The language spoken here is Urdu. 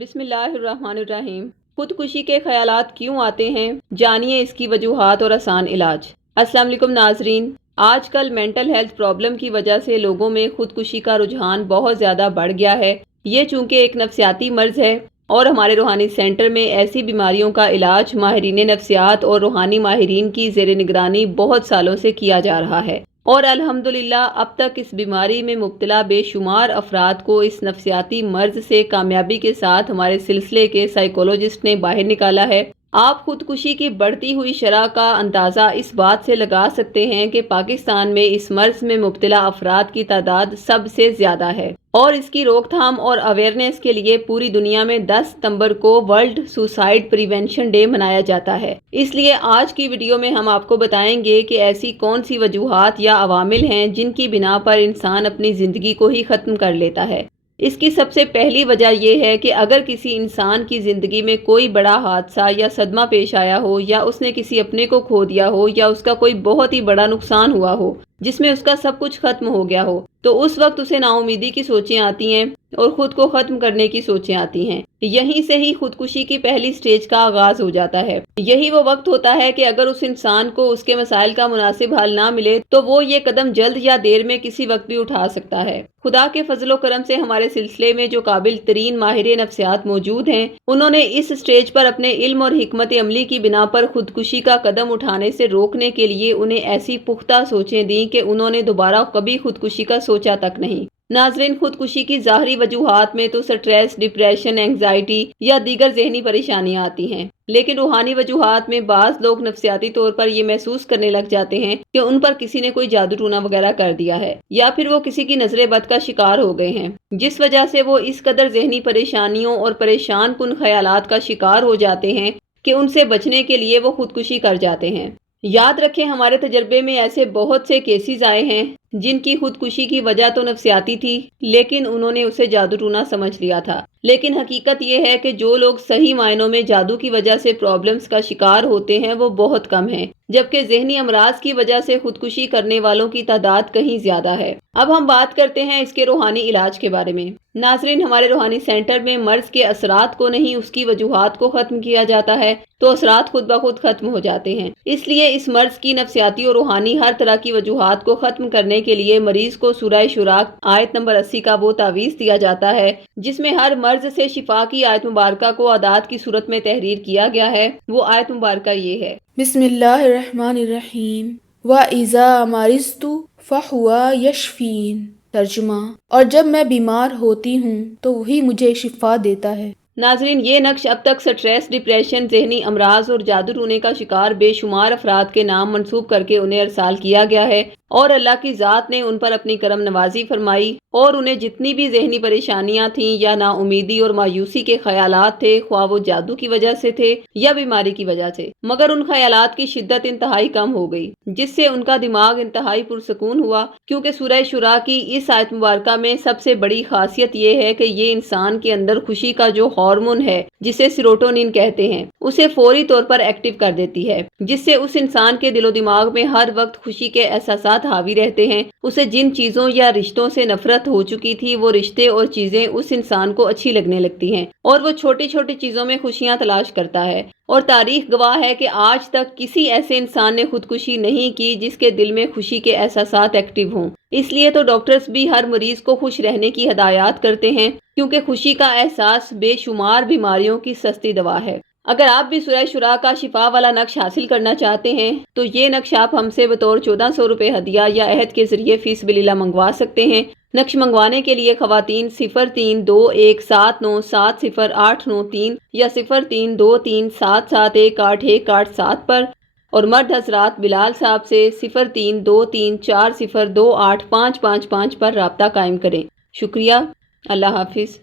بسم اللہ الرحمن الرحیم۔ خودکشی کے خیالات کیوں آتے ہیں، جانیے اس کی وجوہات اور آسان علاج۔ السلام علیکم ناظرین، آج کل مینٹل ہیلتھ پرابلم کی وجہ سے لوگوں میں خودکشی کا رجحان بہت زیادہ بڑھ گیا ہے۔ یہ چونکہ ایک نفسیاتی مرض ہے اور ہمارے روحانی سینٹر میں ایسی بیماریوں کا علاج ماہرین نفسیات اور روحانی ماہرین کی زیر نگرانی بہت سالوں سے کیا جا رہا ہے، اور الحمدللہ اب تک اس بیماری میں مبتلا بے شمار افراد کو اس نفسیاتی مرض سے کامیابی کے ساتھ ہمارے سلسلے کے سائیکولوجسٹ نے باہر نکالا ہے۔ آپ خودکشی کی بڑھتی ہوئی شرح کا اندازہ اس بات سے لگا سکتے ہیں کہ پاکستان میں اس مرض میں مبتلا افراد کی تعداد سب سے زیادہ ہے، اور اس کی روک تھام اور اویئرنیس کے لیے پوری دنیا میں 10 ستمبر کو ورلڈ سوسائیڈ پریونشن ڈے منایا جاتا ہے۔ اس لیے آج کی ویڈیو میں ہم آپ کو بتائیں گے کہ ایسی کون سی وجوہات یا عوامل ہیں جن کی بنا پر انسان اپنی زندگی کو ہی ختم کر لیتا ہے۔ اس کی سب سے پہلی وجہ یہ ہے کہ اگر کسی انسان کی زندگی میں کوئی بڑا حادثہ یا صدمہ پیش آیا ہو، یا اس نے کسی اپنے کو کھو دیا ہو، یا اس کا کوئی بہت ہی بڑا نقصان ہوا ہو جس میں اس کا سب کچھ ختم ہو گیا ہو، تو اس وقت اسے نا امیدی کی سوچیں آتی ہیں اور خود کو ختم کرنے کی سوچیں آتی ہیں۔ یہیں سے ہی خودکشی کی پہلی سٹیج کا آغاز ہو جاتا ہے۔ یہی وہ وقت ہوتا ہے کہ اگر اس انسان کو اس کے مسائل کا مناسب حل نہ ملے تو وہ یہ قدم جلد یا دیر میں کسی وقت بھی اٹھا سکتا ہے۔ خدا کے فضل و کرم سے ہمارے سلسلے میں جو قابل ترین ماہر نفسیات موجود ہیں، انہوں نے اس سٹیج پر اپنے علم اور حکمت عملی کی بنا پر خودکشی کا قدم اٹھانے سے روکنے کے لیے انہیں ایسی پختہ سوچیں دیں کہ انہوں نے دوبارہ کبھی خودکشی کا سوچا تک نہیں۔ ناظرین، خودکشی کی ظاہری وجوہات میں تو سٹریس، ڈپریشن، اینگزائٹی یا دیگر ذہنی پریشانیاں آتی ہیں، لیکن روحانی وجوہات میں بعض لوگ نفسیاتی طور پر یہ محسوس کرنے لگ جاتے ہیں کہ ان پر کسی نے کوئی جادو ٹونا وغیرہ کر دیا ہے، یا پھر وہ کسی کی نظر بد کا شکار ہو گئے ہیں، جس وجہ سے وہ اس قدر ذہنی پریشانیوں اور پریشان کن خیالات کا شکار ہو جاتے ہیں کہ ان سے بچنے کے لیے وہ خودکشی کر جاتے ہیں۔ یاد رکھیں، ہمارے تجربے میں ایسے بہت سے کیسز آئے ہیں جن کی خودکشی کی وجہ تو نفسیاتی تھی، لیکن انہوں نے اسے جادو ٹونا سمجھ لیا تھا۔ لیکن حقیقت یہ ہے کہ جو لوگ صحیح معنوں میں جادو کی وجہ سے پرابلمز کا شکار ہوتے ہیں وہ بہت کم ہیں، جبکہ ذہنی امراض کی وجہ سے خودکشی کرنے والوں کی تعداد کہیں زیادہ ہے۔ اب ہم بات کرتے ہیں اس کے روحانی علاج کے بارے میں۔ ناظرین، ہمارے روحانی سینٹر میں مرض کے اثرات کو نہیں، اس کی وجوہات کو ختم کیا جاتا ہے تو اثرات خود بخود ختم ہو جاتے ہیں۔ اس لیے اس مرض کی نفسیاتی اور روحانی ہر طرح کی وجوہات کو ختم کرنے کے لیے مریض کو سورہ شورى آیت نمبر 80 کا وہ تعویذ دیا جاتا ہے جس میں ہر مرض سے شفا کی آیت مبارکہ کو اعداد کی صورت میں تحریر کیا گیا ہے۔ وہ آیت مبارکہ یہ ہے: بسم اللہ الرحمن الرحیم وَإِذَا مَرِضْتُ فَهُوَ يَشْفِينِ۔ ترجمہ: اور جب میں بیمار ہوتی ہوں تو وہی مجھے شفا دیتا ہے۔ ناظرین، یہ نقش اب تک سٹریس، ڈپریشن، ذہنی امراض اور جادو ٹونے کا شکار بے شمار افراد کے نام منسوب کر کے انہیں ارسال کیا گیا ہے، اور اللہ کی ذات نے ان پر اپنی کرم نوازی فرمائی اور انہیں جتنی بھی ذہنی پریشانیاں تھیں یا نا امیدی اور مایوسی کے خیالات تھے، خواہ وہ جادو کی وجہ سے تھے یا بیماری کی وجہ سے، مگر ان خیالات کی شدت انتہائی کم ہو گئی، جس سے ان کا دماغ انتہائی پرسکون ہوا، کیونکہ سورہ شورى کی اس آیت مبارکہ میں سب سے بڑی خاصیت یہ ہے کہ یہ انسان کے اندر خوشی کا جو ہارمون ہے جسے سیروٹونین کہتے ہیں، اسے فوری طور پر ایکٹیو کر دیتی ہے، جس سے اس انسان کے دل و دماغ میں ہر وقت خوشی کے احساسات حاوی رہتے ہیں۔ اسے جن چیزوں یا رشتوں سے نفرت ہو چکی تھی، وہ رشتے اور چیزیں اس انسان کو اچھی لگنے لگتی ہیں، اور وہ چھوٹی چھوٹی چیزوں میں خوشیاں تلاش کرتا ہے۔ اور تاریخ گواہ ہے کہ آج تک کسی ایسے انسان نے خودکشی نہیں کی جس کے دل میں خوشی کے احساسات ایکٹیو ہوں۔ اس لیے تو ڈاکٹرز بھی ہر مریض کو خوش رہنے کی ہدایات کرتے ہیں، کیونکہ خوشی کا احساس بے شمار بیماریوں کی سستی دوا ہے۔ اگر آپ بھی سورہ شورى کا شفا والا نقش حاصل کرنا چاہتے ہیں تو یہ نقش آپ ہم سے بطور 1400 روپے ہدیہ یا عہد کے ذریعے فی سبیل اللہ منگوا سکتے ہیں۔ نقش منگوانے کے لیے خواتین 0321707089 یا 0323771818 پر، اور مرد حضرات بلال صاحب سے 0323402855 پر رابطہ قائم کریں۔ شکریہ۔ اللہ حافظ۔